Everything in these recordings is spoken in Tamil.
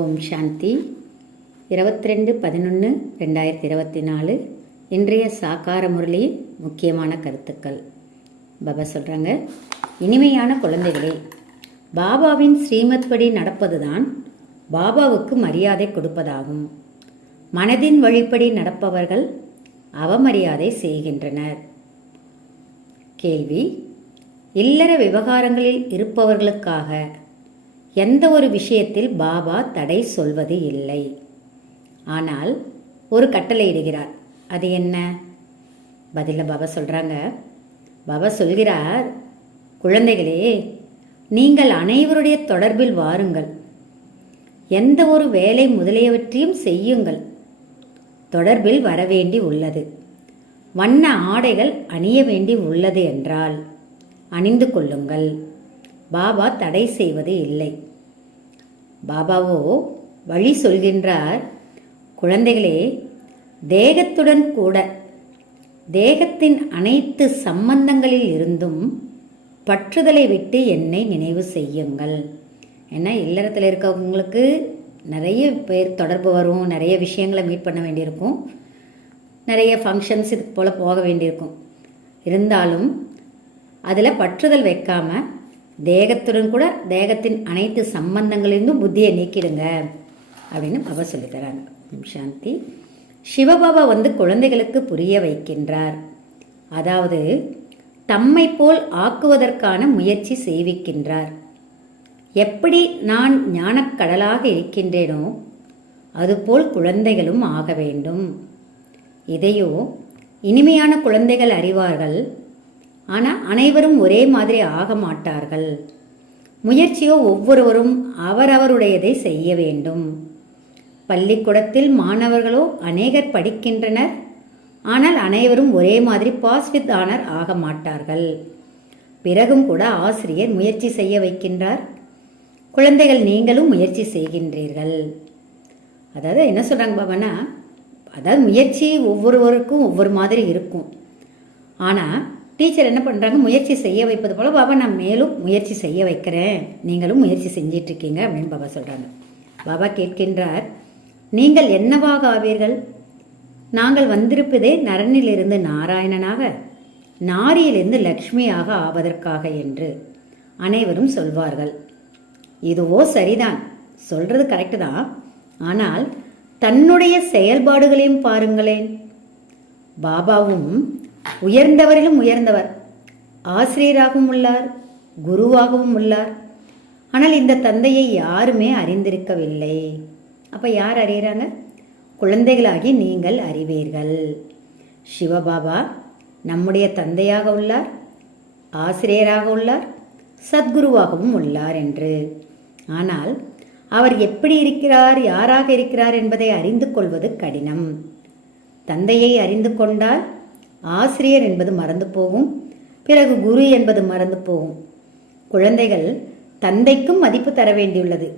ஓம் சாந்தி. 22/11/2024 இன்றைய சாக்கார முரளியின் முக்கியமான கருத்துக்கள். பாபா சொல்கிறாங்க, இனிமையான குழந்தைகளே, பாபாவின் ஸ்ரீமத் படி நடப்பதுதான் பாபாவுக்கு மரியாதை கொடுப்பதாகும். மனதின் வழிப்படி நடப்பவர்கள் அவமரியாதை செய்கின்றனர். கேள்வி: இல்லற விவகாரங்களில் இருப்பவர்களுக்காக எந்த ஒரு விஷயத்தில் பாபா தடை சொல்வது இல்லை. ஆனால் ஒரு கட்டளை இடுகிறார். அது என்ன? பதில பாபா சொல்கிறாங்க. பாபா சொல்கிறார், குழந்தைகளே, நீங்கள் அனைவருடைய தொடர்பில் வாருங்கள். எந்த ஒரு வேலை முதலியவற்றையும் செய்யுங்கள். தொடர்பில் வரவேண்டி உள்ளது. வண்ண ஆடைகள் அணிய வேண்டி உள்ளது என்றால் அணிந்து கொள்ளுங்கள். பாபா தடை செய்வது இல்லை. பாபாவோ வழி சொல்கின்றார். குழந்தைகளே, தேகத்துடன் கூட தேகத்தின் அனைத்து சம்பந்தங்களில் இருந்தும் பற்றுதலை விட்டு என்னை நினைவு செய்யுங்கள். ஏன்னா இல்லறத்தில் இருக்கவங்களுக்கு நிறைய பேர் தொடர்பு வரும், நிறைய விஷயங்களை மீட் பண்ண வேண்டியிருக்கும், நிறைய ஃபங்க்ஷன்ஸ் இதுக்கு போல் போக வேண்டியிருக்கும். இருந்தாலும் அதில் பற்றுதல் வைக்காமல் தேகத்துடன் கூட தேகத்தின் அனைத்து சம்பந்தங்களிலிருந்தும் புத்தியை நீக்கிடுங்க அப்படின்னு பாபா சொல்லித்தராங்க. சாந்தி. சிவபாபா குழந்தைகளுக்கு புரிய வைக்கின்றார். அதாவது தம்மை போல் ஆக்குவதற்கான முயற்சி செய்விக்கின்றார். எப்படி நான் ஞானக்கடலாக இருக்கின்றேனோ அதுபோல் குழந்தைகளும் ஆக வேண்டும். இதையோ இனிமையான குழந்தைகள் அறிவார்கள். ஆனால் அனைவரும் ஒரே மாதிரி ஆக மாட்டார்கள். முயற்சியோ ஒவ்வொருவரும் அவரவருடையதை செய்ய வேண்டும். பள்ளிக்கூடத்தில் மாணவர்களோ அநேகர் படிக்கின்றனர். ஆனால் அனைவரும் ஒரே மாதிரி பாஸ் வித் ஆனர் ஆக மாட்டார்கள். பிறகும் கூட ஆசிரியர் முயற்சி செய்ய வைக்கின்றார். குழந்தைகள் நீங்களும் முயற்சி செய்கின்றீர்கள். அதாவது என்ன சொல்கிறாங்க பாபானா, அதாவது முயற்சி ஒவ்வொருவருக்கும் ஒவ்வொரு மாதிரி இருக்கும். ஆனால் டீச்சர் என்ன பண்ணுறாங்க, முயற்சி செய்ய வைப்பது போல் பாபா நான் மேலும் முயற்சி செய்ய வைக்கிறேன், நீங்களும் முயற்சி செஞ்சிட்ருக்கீங்க அப்படின்னு பாபா சொல்கிறாங்க. பாபா கேட்கின்றார், நீங்கள் என்னவாக ஆவீர்கள்? நாங்கள் வந்திருப்பதே நரனிலிருந்து நாராயணனாக, நாரியிலிருந்து லக்ஷ்மியாக ஆவதற்காக என்று அனைவரும் சொல்வார்கள். இதுவோ சரிதான், சொல்கிறது கரெக்டு தான். ஆனால் தன்னுடைய செயல்பாடுகளையும் பாருங்களேன். பாபாவும் உயர்ந்தவரிலும் உயர்ந்தவர், ஆசிரியராகவும் உள்ளார், குருவாகவும் உள்ளார். ஆனால் இந்த தந்தையை யாருமே அறிந்திருக்கவில்லை. அப்போ யார் அறிகிறாங்க? குழந்தைகளாகி நீங்கள் அறிவீர்கள். சிவபாபா நம்முடைய தந்தையாக உள்ளார், ஆசிரியராக உள்ளார், சத்குருவாகவும் உள்ளார் என்று. ஆனால் அவர் எப்படி இருக்கிறார், யாராக இருக்கிறார் என்பதை அறிந்து கொள்வது கடினம். தந்தையை அறிந்து கொண்டால் ஆசிரியர் என்பது மறந்து போகும், பிறகு குரு என்பது மறந்து போகும். குழந்தைகள் தந்தைக்கும் மதிப்பு தர வேண்டியுள்ளது.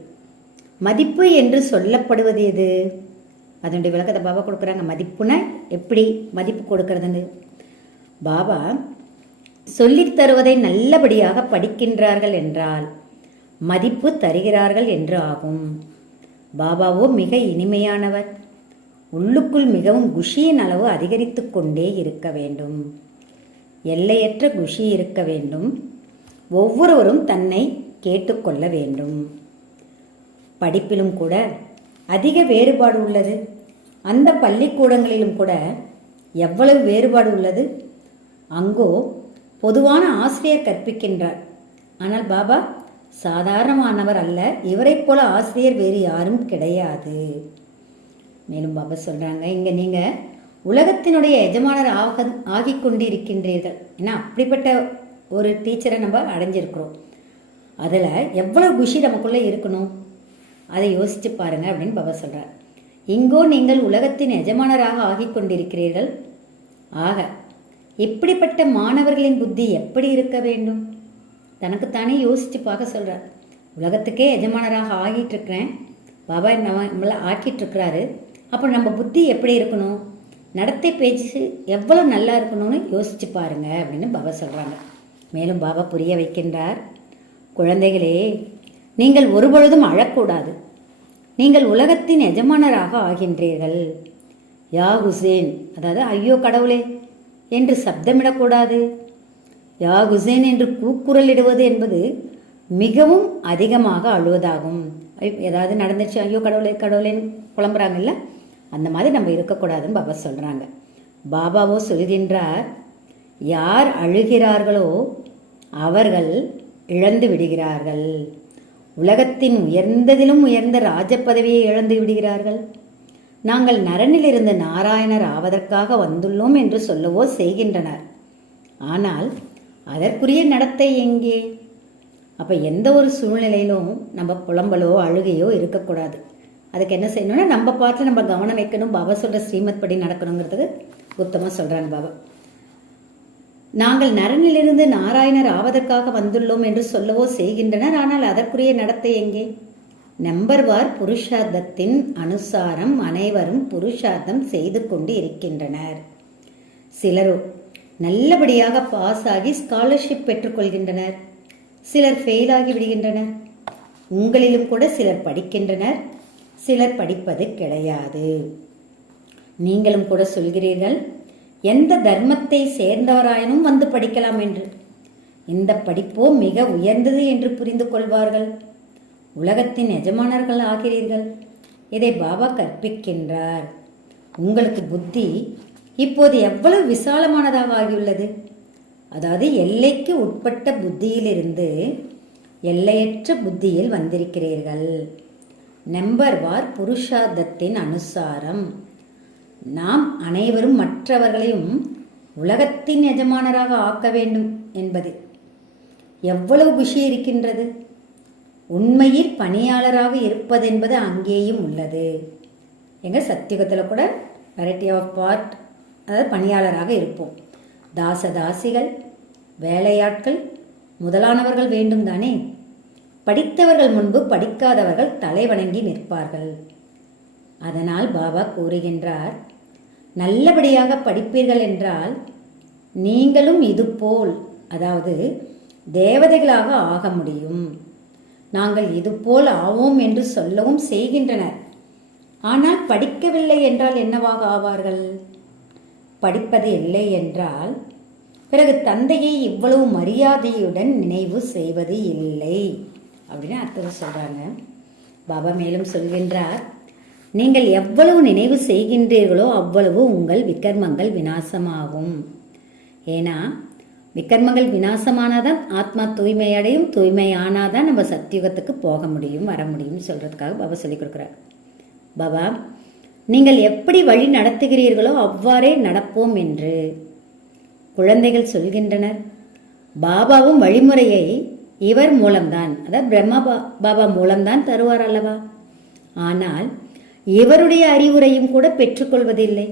மதிப்பு என்று சொல்லப்படுவது எது? அதனுடைய விளக்கத்தை பாபா கொடுக்குறாங்க. மதிப்புனா எப்படி மதிப்பு கொடுக்கறதுன்னு பாபா சொல்லித் தருவதை நல்லபடியாக படிக்கின்றார்கள் என்றால் மதிப்பு தருகிறார்கள் என்று ஆகும். பாபாவோ மிக இனிமையானவர். உள்ளுக்குள் மிகவும் குஷியின் அளவு அதிகரித்து கொண்டே இருக்க வேண்டும். எல்லையற்ற குஷி இருக்க வேண்டும். ஒவ்வொருவரும் தன்னை கேட்டுக்கொள்ள வேண்டும். படிப்பிலும் கூட அதிக வேறுபாடு உள்ளது. அந்த பள்ளிக்கூடங்களிலும் கூட எவ்வளவு வேறுபாடு உள்ளது. அங்கோ பொதுவான ஆசிரியர் கற்பிக்கின்றார். ஆனால் பாபா சாதாரணமானவர் அல்ல. இவரைப் போல ஆசிரியர் வேறு யாரும் கிடையாது. மேலும் பாபா சொல்கிறாங்க, இங்கே நீங்கள் உலகத்தினுடைய எஜமானர் ஆகி கொண்டு இருக்கின்றீர்கள். ஏன்னா அப்படிப்பட்ட ஒரு டீச்சரை நம்ம அடைஞ்சிருக்கிறோம். அதில் எவ்வளோ குஷி நமக்குள்ளே இருக்கணும், அதை யோசித்து பாருங்கள் அப்படின்னு பாபா சொல்கிறார். இங்கோ நீங்கள் உலகத்தின் எஜமானராக ஆகி கொண்டிருக்கிறீர்கள். ஆக இப்படிப்பட்ட மாணவர்களின் புத்தி எப்படி இருக்க வேண்டும்? தனக்குத்தானே யோசித்து பார்க்க சொல்கிறார். உலகத்துக்கே எஜமானராக ஆகிட்டுருக்கிறேன், பாபா நம்மளை ஆக்கிட்டுருக்கிறாரு. அப்போ நம்ம புத்தி எப்படி இருக்கணும், நடத்தை பேச்சு எவ்வளோ நல்லா இருக்கணும்னு யோசிச்சு பாருங்க அப்படின்னு பாபா சொல்கிறாங்க. மேலும் பாபா புரிய வைக்கின்றார், குழந்தைகளே, நீங்கள் ஒருபொழுதும் அழக்கூடாது. நீங்கள் உலகத்தின் எஜமானராக ஆகின்றீர்கள். யா ஹுசேன், அதாவது ஐயோ கடவுளே என்று சப்தமிடக்கூடாது. யா ஹுசேன் என்று கூக்குரல் இடுவது என்பது மிகவும் அதிகமாக அழுவதாகும். ஏதாவது நடந்துச்சு, ஐயோ கடவுளே கடவுளேன்னு புலம்புறாங்கல்ல, அந்த மாதிரி நம்ம இருக்கக்கூடாதுன்னு பாபா சொல்கிறாங்க. பாபாவோ சொல்கின்றார், யார் அழுகிறார்களோ அவர்கள் இழந்து விடுகிறார்கள். உலகத்தின் உயர்ந்ததிலும் உயர்ந்த ராஜ பதவியை இழந்து விடுகிறார்கள். நாங்கள் நரனிலிருந்து நாராயணர் ஆவதற்காக வந்துள்ளோம் என்று சொல்லவோ செய்கின்றனர். ஆனால் அதற்குரிய நடத்தை எங்கே? அப்போ எந்த ஒரு சூழ்நிலையிலும் நம்ம புலம்பலோ அழுகையோ இருக்கக்கூடாது. அதுக்கு என்ன செய்யணும்னா நம்ம பாட்டில் நம்ம கவனம் வைக்கணும். பாபா சொல்கிற ஸ்ரீமத் படி நடக்கணுங்கிறதுக்கு உத்தமாக சொல்கிறாங்க பாபா. நாங்கள் நரனிலிருந்து நாராயணர் ஆவதற்காக வந்துள்ளோம் என்று சொல்லவோ செய்கின்றனர். ஆனால் அதற்குரிய நடத்தை எங்கே? நம்பர்வார் புருஷார்த்தத்தின் அனுசாரம் அனைவரும் புருஷார்த்தம் செய்து கொண்டு இருக்கின்றனர். சிலரோ நல்லபடியாக பாஸ் ஆகி ஸ்காலர்ஷிப் பெற்றுக்கொள்கின்றனர். சிலர் ஃபெயில் ஆகி விடுகின்றனர். உங்களிலும் கூட சிலர் படிக்கின்றனர், சிலர் படிப்பது கிடையாது. நீங்களும் கூட சொல்கிறீர்கள், எந்த தர்மத்தை சேர்ந்தவராயினும் வந்து படிக்கலாம் என்று. இந்த படிப்போ மிக உயர்ந்தது என்று புரிந்து கொள்வார்கள். உலகத்தின் எஜமானர்கள் ஆகிறீர்கள். இதை பாபா கற்பிக்கின்றார். உங்களுக்கு புத்தி இப்போது எவ்வளவு விசாலமானதாக ஆகியுள்ளது. அதாவது எல்லைக்கு உட்பட்ட புத்தியிலிருந்து எல்லையற்ற புத்தியில் வந்திருக்கிறீர்கள். நம்பர்வார் புருஷார்த்தத்தின் அனுசாரம் நாம் அனைவரும் மற்றவர்களையும் உலகத்தின் எஜமானராக ஆக்க வேண்டும் என்பது எவ்வளவு குஷி இருக்கின்றது. உண்மையில் பணியாளராக இருப்பதென்பது அங்கேயும் உள்ளது. எங்கள் சத்தியுகத்தில் கூட வெரைட்டி ஆஃப் பார்ட், அதாவது பணியாளராக இருப்போம். தாசதாசிகள், வேலையாட்கள் முதலானவர்கள் வேண்டும் தானே. படித்தவர்கள் முன்பு படிக்காதவர்கள் தலை வணங்கி நிற்பார்கள். அதனால் பாபா கூறுகின்றார், நல்லபடியாக படிப்பீர்கள் என்றால் நீங்களும் இதுபோல், அதாவது தேவதைகளாக ஆக முடியும். நாங்கள் இதுபோல் ஆவோம் என்று சொல்லவும் செய்கின்றனர். ஆனால் படிக்கவில்லை என்றால் என்னவாக ஆவார்கள்? படிப்பது இல்லை என்றால் பிறகு தந்தையை இவ்வளவு மரியாதையுடன் நினைவு செய்வது இல்லை அப்படின்னு அர்த்தம் சொல்கிறாங்க. பாபா மேலும் சொல்கின்றார், நீங்கள் எவ்வளவு நினைவு செய்கின்றீர்களோ அவ்வளவு உங்கள் விகர்மங்கள் விநாசமாகும். ஏன்னா விகர்மங்கள் விநாசமானாதான் ஆத்மா தூய்மையடையும். தூய்மையானாதான் நம்ம சத்தியுகத்துக்கு போக முடியும், வர முடியும்னு சொல்கிறதுக்காக பாபா சொல்லிக் கொடுக்குறார். பாபா, நீங்கள் எப்படி வழி நடத்துகிறீர்களோ அவ்வாறே நடப்போம் என்று குழந்தைகள் சொல்கின்றனர். பாபாவும் வழிமுறையை இவர் மூலம்தான், அதாவது பிரம்மா பாபா மூலம்தான் தருவார் அல்லவா. ஆனால் இவருடைய அறிவுரையும் கூட பெற்றுக்கொள்வதில்லை.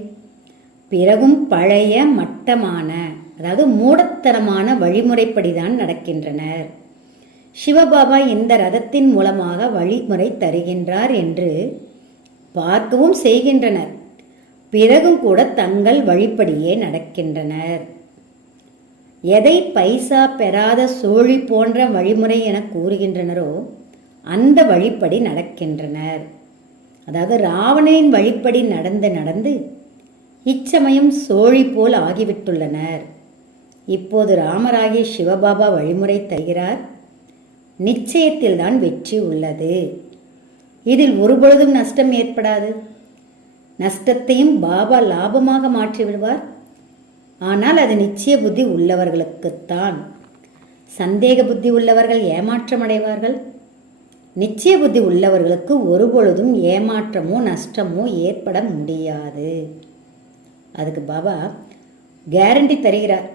பிறகும் பழைய மட்டமான, அதாவது மூடத்தனமான வழிமுறைப்படிதான் நடக்கின்றனர். சிவபாபா இந்த ரதத்தின் மூலமாக வழிமுறை தருகின்றார் என்று பார்க்கவும் செய்கின்றனர். பிறகும் கூட தங்கள் வழிப்படியே நடக்கின்றனர். எதை பைசா பெறாத சோழி போன்ற வழிமுறை என கூறுகின்றனரோ அந்த வழிப்படி நடக்கின்றனர். அதாவது ராவணனின் வழிப்படி நடந்து நடந்து இச்சமயம் சோழி போல் ஆகிவிட்டுள்ளனர். இப்போது ராமராகிய சிவபாபா வழிமுறை தருகிறார். நிச்சயத்தில்தான் வெற்றி உள்ளது. இதில் ஒருபொழுதும் நஷ்டம் ஏற்படாது. நஷ்டத்தையும் பாபா லாபமாக மாற்றி விடுவார். ஆனால் அது நிச்சய புத்தி உள்ளவர்களுக்குத்தான். சந்தேக புத்தி உள்ளவர்கள் ஏமாற்றமடைவார்கள். நிச்சய புத்தி உள்ளவர்களுக்கு ஒருபொழுதும் ஏமாற்றமோ நஷ்டமோ ஏற்பட முடியாது. அதுக்கு பாபா கேரண்டி தருகிறார்.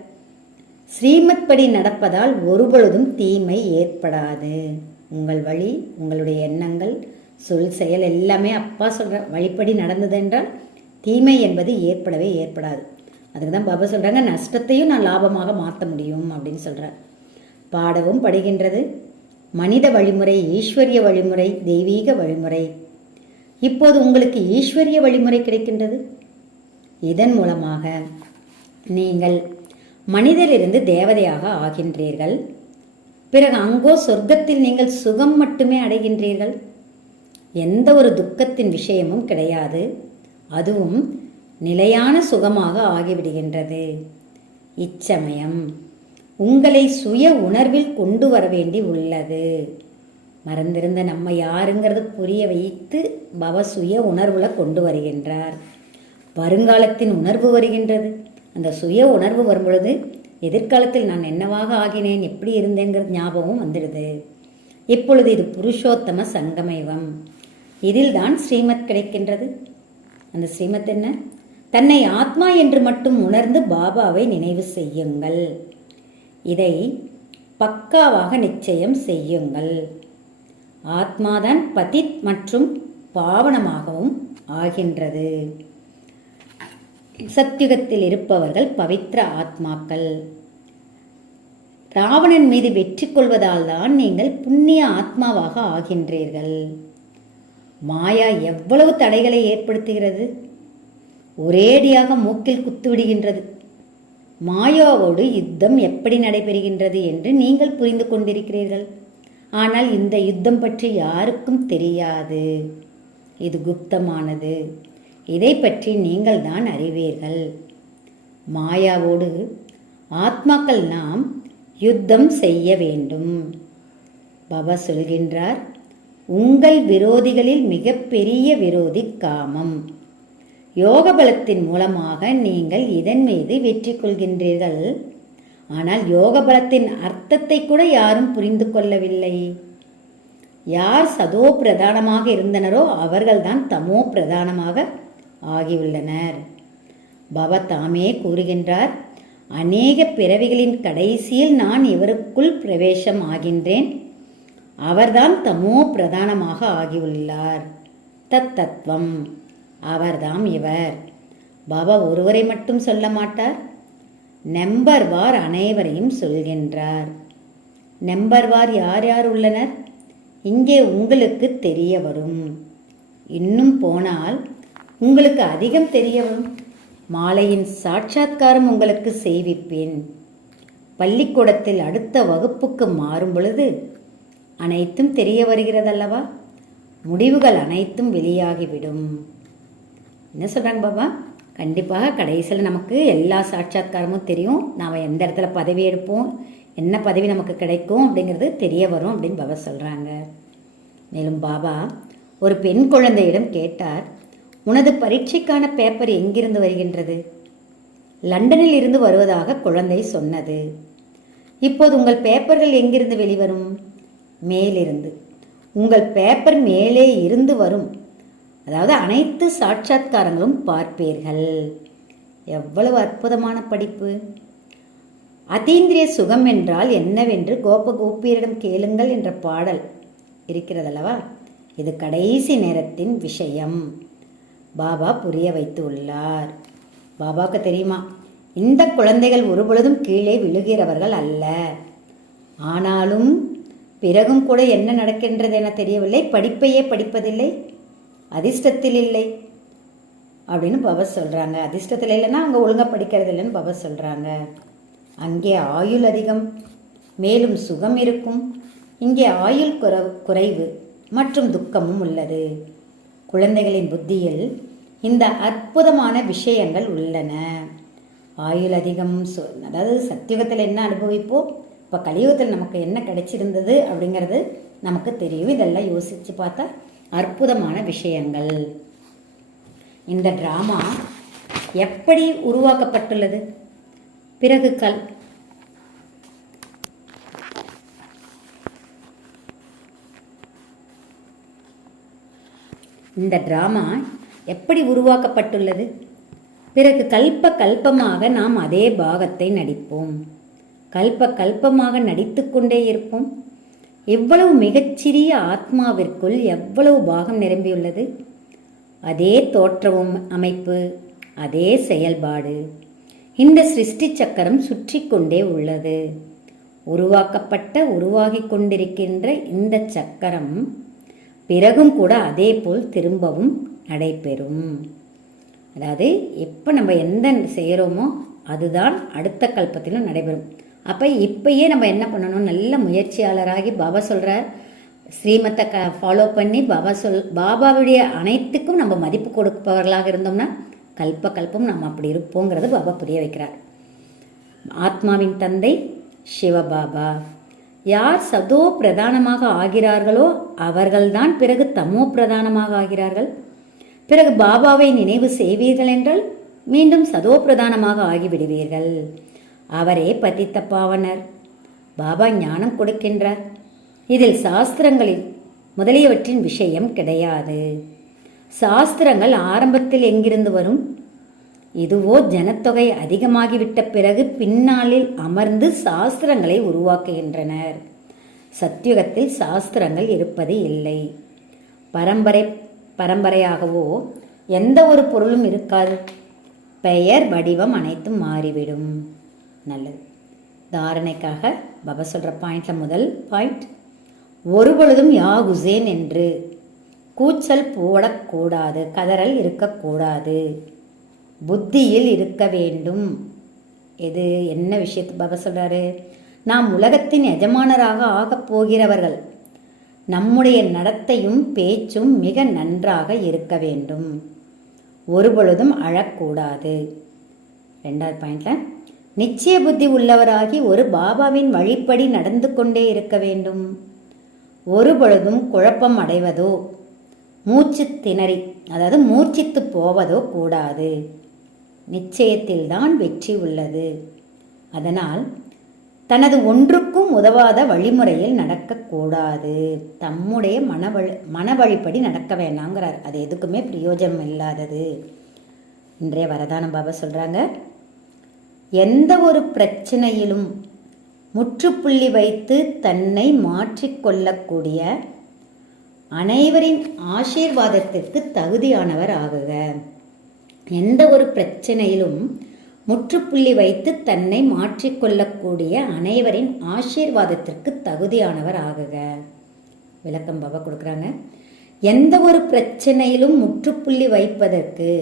ஸ்ரீமத் படி நடப்பதால் ஒருபொழுதும் தீமை ஏற்படாது. உங்கள் வழி, உங்களுடைய எண்ணங்கள், சொல், செயல் எல்லாமே அப்பா சொல்கிற வழிப்படி நடந்தது என்றால் தீமை என்பது ஏற்படவே ஏற்படாது. அதுக்கு தான் பாபா சொல்கிறாங்க, நஷ்டத்தையும் நான் லாபமாக மாற்ற முடியும் அப்படின்னு சொல்கிறார். பாடவும் படுகின்றது. மனித வழிமுறை, ஈஸ்வரிய வழிமுறை, தெய்வீக வழிமுறை. இப்போது உங்களுக்கு ஈஸ்வரிய வழிமுறை கிடைக்கின்றது. இதன் மூலமாக நீங்கள் மனிதரிலிருந்து தேவதையாக ஆகின்றீர்கள். பிறகு அங்கோ சொர்க்கத்தில் நீங்கள் சுகம் மட்டுமே அடைகின்றீர்கள். எந்த ஒரு துக்கத்தின் விஷயமும் கிடையாது. அதுவும் நிலையான சுகமாக ஆகிவிடுகின்றது. இச்சமயம் உங்களை சுய உணர்வில் கொண்டு வர வேண்டி உள்ளது. மறந்திருந்த நம்ம யாருங்கிறது புரிய வைத்து பவ சுய உணர்வுல கொண்டு வருகின்றார். வருங்காலத்தின் உணர்வு வருகின்றது. அந்த சுய உணர்வு வரும் பொழுது எதிர்காலத்தில் நான் என்னவாக ஆகினேன், எப்படி இருந்தேங்கிறது ஞாபகம் வந்துடுது. இப்பொழுது இது புருஷோத்தம சங்கமயுகம். இதில் தான் ஸ்ரீமத் கிடைக்கின்றது. அந்த ஸ்ரீமத் என்ன? தன்னை ஆத்மா என்று மட்டும் உணர்ந்து பாபாவை நினைவு செய்யுங்கள். இதை பக்காவாக நிச்சயம் செய்யுங்கள். ஆத்மாதான் பதித் மற்றும் பாவனமாகவும் ஆகின்றது. சத்யுகத்தில் இருப்பவர்கள் பவித்ர ஆத்மாக்கள். ராவணன் மீது வெற்றி கொள்வதால் தான் நீங்கள் புண்ணிய ஆத்மாவாக ஆகின்றீர்கள். மாயா எவ்வளவு தடைகளை ஏற்படுத்துகிறது. ஒரேடியாக மூக்கில் குத்துவிடுகின்றது. மாயாவோடு யுத்தம் எப்படி நடைபெறுகின்றது என்று நீங்கள் புரிந்து கொண்டிருக்கிறீர்கள். ஆனால் இந்த யுத்தம் பற்றி யாருக்கும் தெரியாது. இது குப்தமானது. இதை பற்றி நீங்கள் தான் அறிவீர்கள். மாயாவோடு ஆத்மாக்கள் நாம் யுத்தம் செய்ய வேண்டும். பாபா சொல்கின்றார், உங்கள் விரோதிகளில் மிகப்பெரிய விரோதி காமம். யோக பலத்தின் மூலமாக நீங்கள் இதன் மீது வெற்றி கொள்கின்றீர்கள். ஆனால் யோக பலத்தின் அர்த்தத்தை கூட யாரும் புரிந்து கொள்ளவில்லை. யார் சதோ பிரதானமாக இருந்தனரோ அவர்கள்தான் தமோ பிரதானமாக ஆகியுள்ளனர். பாபா தாமே கூறுகின்றார், அநேக பிறவிகளின் கடைசியில் நான் இவருக்குள் பிரவேசம் ஆகின்றேன். அவர்தான் தமோ பிரதானமாக ஆகியுள்ளார். தத்துவம் அவர்தாம் இவர். பாபா ஒருவரை மட்டும் சொல்ல மாட்டார், நம்பர்வார் அனைவரையும் சொல்கின்றார். நம்பர்வார் யார் யார் உள்ளனர் இங்கே உங்களுக்கு தெரிய வரும். இன்னும் போனால் உங்களுக்கு அதிகம் தெரிய வரும். மாலையின் சாட்சாத்காரம் உங்களுக்கு செய்விப்பேன். பள்ளிக்கூடத்தில் அடுத்த வகுப்புக்கு மாறும் பொழுது அனைத்தும் தெரிய வருகிறதல்லவா? முடிவுகள் அனைத்தும் வெளியாகிவிடும். என்ன சொல்கிறாங்க பாபா? கண்டிப்பாக கடைசியில் நமக்கு எல்லா சாட்சாத்காரமும் தெரியும். நாம் எந்த இடத்துல பதவி எடுப்போம், என்ன பதவி நமக்கு கிடைக்கும் அப்படிங்கிறது தெரிய வரும் அப்படின்னு பாபா சொல்கிறாங்க. மேலும் பாபா ஒரு பெண் குழந்தையிடம் கேட்டார், உனது பரீட்சைக்கான பேப்பர் எங்கிருந்து வருகின்றது? லண்டனில் இருந்து வருவதாக குழந்தை சொன்னது. இப்போது உங்கள் பேப்பர்கள் எங்கிருந்து வெளிவரும்? மேலிருந்து. உங்கள் பேப்பர் மேலே இருந்து வரும். அதாவது அனைத்து சாட்சாத்காரங்களும் பார்ப்பீர்கள். எவ்வளவு அற்புதமான படிப்பு! அதீந்திரிய சுகம் என்றால் என்னவென்று கோபியரிடம் கேளுங்கள் என்ற பாடல் இருக்கிறதல்லவா? இது கடைசி நேரத்தின் விஷயம். பாபா புரிய வைத்து உள்ளார். பாபாவுக்கு தெரியுமா, இந்த குழந்தைகள் ஒருபொழுதும் கீழே விழுகிறவர்கள் அல்ல. ஆனாலும் பிறகும் கூட என்ன நடக்கின்றது என தெரியவில்லை. படிப்பையே படிப்பதில்லை, அதிர்ஷ்டத்தில் இல்லை அப்படின்னு பாபா சொல்கிறாங்க. அதிர்ஷ்டத்தில் இல்லைன்னா அங்கே ஒழுங்காக படிக்கிறது இல்லைன்னு பாபா சொல்கிறாங்க. அங்கே ஆயுள் அதிகம், மேலும் சுகம் இருக்கும். இங்கே ஆயுள் குறைவு மற்றும் துக்கமும் உள்ளது. குழந்தைகளின் புத்தியில் இந்த அற்புதமான விஷயங்கள் உள்ளன. ஆயுள் அதிகம், அதாவது சத்தியுகத்தில் என்ன அனுபவிப்போம், இப்போ கலியுகத்தில் நமக்கு என்ன கிடைச்சிருந்தது அப்படிங்கிறது நமக்கு தெரியும். இதெல்லாம் யோசித்து பார்த்தா அற்புதமான விஷயங்கள். இந்த டிராமா எப்படி உருவாக்கப்பட்டுள்ளது? பிறகு இந்த டிராமா எப்படி உருவாக்கப்பட்டுள்ளது? பிறகு கல்பமாக நாம் அதே பாகத்தை நடிப்போம். கல்பமாக நடித்து கொண்டே இருப்போம். எவ்வளவு மிகச்சிறிய ஆத்மாவிற்குள் எவ்வளவு பாகம் நிரம்பியுள்ளது. அதே தோற்றமும் அமைப்பு, அதே செயல்பாடு. இந்த சிருஷ்டி சக்கரம் சுற்றி கொண்டே உள்ளது. உருவாகி கொண்டிருக்கின்ற இந்த சக்கரம் பிறகும் கூட அதே போல் திரும்பவும் நடைபெறும். அதாவது எப்போ நம்ம எந்த செய்கிறோமோ அதுதான் அடுத்த கல்பத்திலும் நடைபெறும். அப்போ இப்பயே நம்ம என்ன பண்ணணும், நல்ல முயற்சியாளராகி பாபா சொல்கிறார், ஸ்ரீமத்தை ஃபாலோ பண்ணி பாபாவுடைய அனைத்துக்கும் நம்ம மதிப்பு கொடுப்பவர்களாக இருந்தோம்னா கல்பம் நம்ம அப்படி இருப்போங்கிறது பாபா புரிய வைக்கிறார். ஆத்மாவின் தந்தை சிவபாபா. யார் சதோ பிரதானமாக ஆகிறார்களோ அவர்கள்தான் பிறகு தமோ பிரதானமாக ஆகிறார்கள். பிறகு பாபாவை நினைவு செய்வீர்கள் என்றால் மீண்டும் சதோ பிரதானமாக ஆகிவிடுவீர்கள். அவரே பதித்த பாவனர். பாபா ஞானம் கொடுக்கின்றார். இதில் சாஸ்திரங்களில் முதலியவற்றின் விஷயம் கிடையாது. சாஸ்திரங்கள் ஆரம்பத்தில் எங்கிருந்து வரும்? இதுவோ ஜனத்தொகை அதிகமாகிவிட்ட பிறகு பின்னாளில் அமர்ந்து சாஸ்திரங்களை உருவாக்குகின்றனர். சத்யுகத்தில் சாஸ்திரங்கள் இருப்பது இல்லை. பரம்பரையாகவோ எந்த ஒரு பொருளும் இருக்காது. பெயர் வடிவம் அனைத்தும் மாறிவிடும். நல்லது. தாரணைக்காக பாபா சொல்கிற பாயிண்ட்ல முதல் பாயிண்ட், ஒரு பொழுதும் யா ஹுசேன் என்று கூச்சல் போடக்கூடாது, கதறல் இருக்கக்கூடாது, புத்தியில் இருக்க வேண்டும். இது என்ன விஷயத்து பாபா சொல்கிறாரு? நாம் உலகத்தின் எஜமானராக ஆகப் போகிறவர்கள். நம்முடைய நடத்தையும் பேச்சும் மிக நன்றாக இருக்க வேண்டும். ஒரு பொழுதும் அழக்கூடாது. ரெண்டாவது பாயிண்ட்ல, நிச்சய புத்தி உள்ளவராகி ஒரு பாபாவின் வழிப்படி நடந்து கொண்டே இருக்க வேண்டும். ஒரு பொழுதும் குழப்பம் அடைவதோ மூச்சு திணறி மூர்ச்சித்து போவதோ கூடாது. நிச்சயத்தில்தான் வெற்றி உள்ளது. அதனால் தனது ஒன்றுக்கும் உதவாத வழிமுறையில் நடக்கக்கூடாது. தம்முடைய மன வழிப்படி நடக்க வேண்டாங்கிறார். அது எதுக்குமே பிரயோஜனம் இல்லாதது. இன்றைய வரதான பாபா சொல்கிறாங்க, எந்த ஒரு பிரச்சனையிலும் முற்றுப்புள்ளி வைத்து தன்னை மாற்றிக்கொள்ளக்கூடிய அனைவரின் ஆசீர்வாதத்திற்கு தகுதியானவர் ஆகுக. எந்த ஒரு பிரச்சனையிலும் முற்றுப்புள்ளி வைத்து தன்னை மாற்றிக்கொள்ளக்கூடிய அனைவரின் ஆசீர்வாதத்திற்கு தகுதியானவர் ஆகுக. விளக்கம் பாபா கொடுக்குறாங்க. எந்த ஒரு பிரச்சனையிலும் முற்றுப்புள்ளி வைப்பதற்கு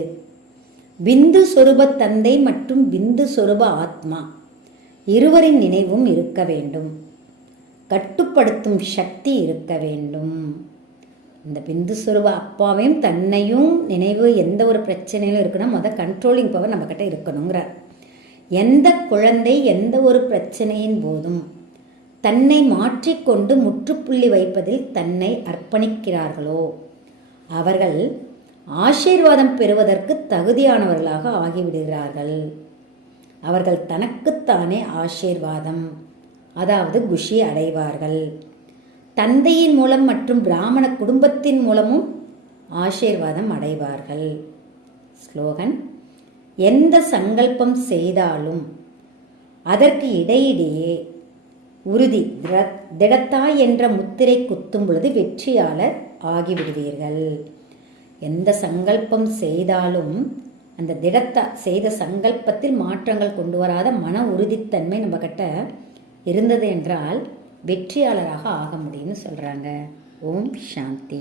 பிந்து சொரூப தந்தை மற்றும் பிந்து சொரூப ஆத்மா இருவரின் நினைவும் இருக்க வேண்டும். கட்டுப்படுத்தும் சக்தி இருக்க வேண்டும். இந்த பிந்து சொரூப அப்பாவையும் தன்னையும் நினைவு எந்த ஒரு பிரச்சனையிலும் இருக்குன்னா கண்ட்ரோலிங் பவர் நம்மக்கிட்ட இருக்கணுங்கிறார். எந்த குழந்தை எந்த ஒரு பிரச்சனையின் போதும் தன்னை மாற்றிக்கொண்டு முற்றுப்புள்ளி வைப்பதில் தன்னை அர்ப்பணிக்கிறார்களோ அவர்கள் ஆசீர்வாதம் பெறுவதற்கு தகுதியானவர்களாக ஆகிவிடுகிறார்கள். அவர்கள் தனக்குத்தானே ஆசீர்வாதம் குஷி அடைவார்கள். தந்தையின் மூலம் மற்றும் பிராமண குடும்பத்தின் மூலமும் ஆசீர்வாதம் அடைவார்கள். ஸ்லோகன், எந்த சங்கல்பம் செய்தாலும் அதற்கு இடையிடையே உறுதி திடத்தாய் என்ற முத்திரை குத்தும் பொழுது வெற்றியாளர் ஆகிவிடுவீர்கள். எந்த சங்கல்பம் செய்தாலும் அந்த செய்த சங்கல்பத்தில் மாற்றங்கள் கொண்டு வராத மன உறுதித்தன்மை நம்ம கிட்ட இருந்தது என்றால் வெற்றியாளராக ஆக முடியும்னு சொல்கிறாங்க. ஓம் சாந்தி.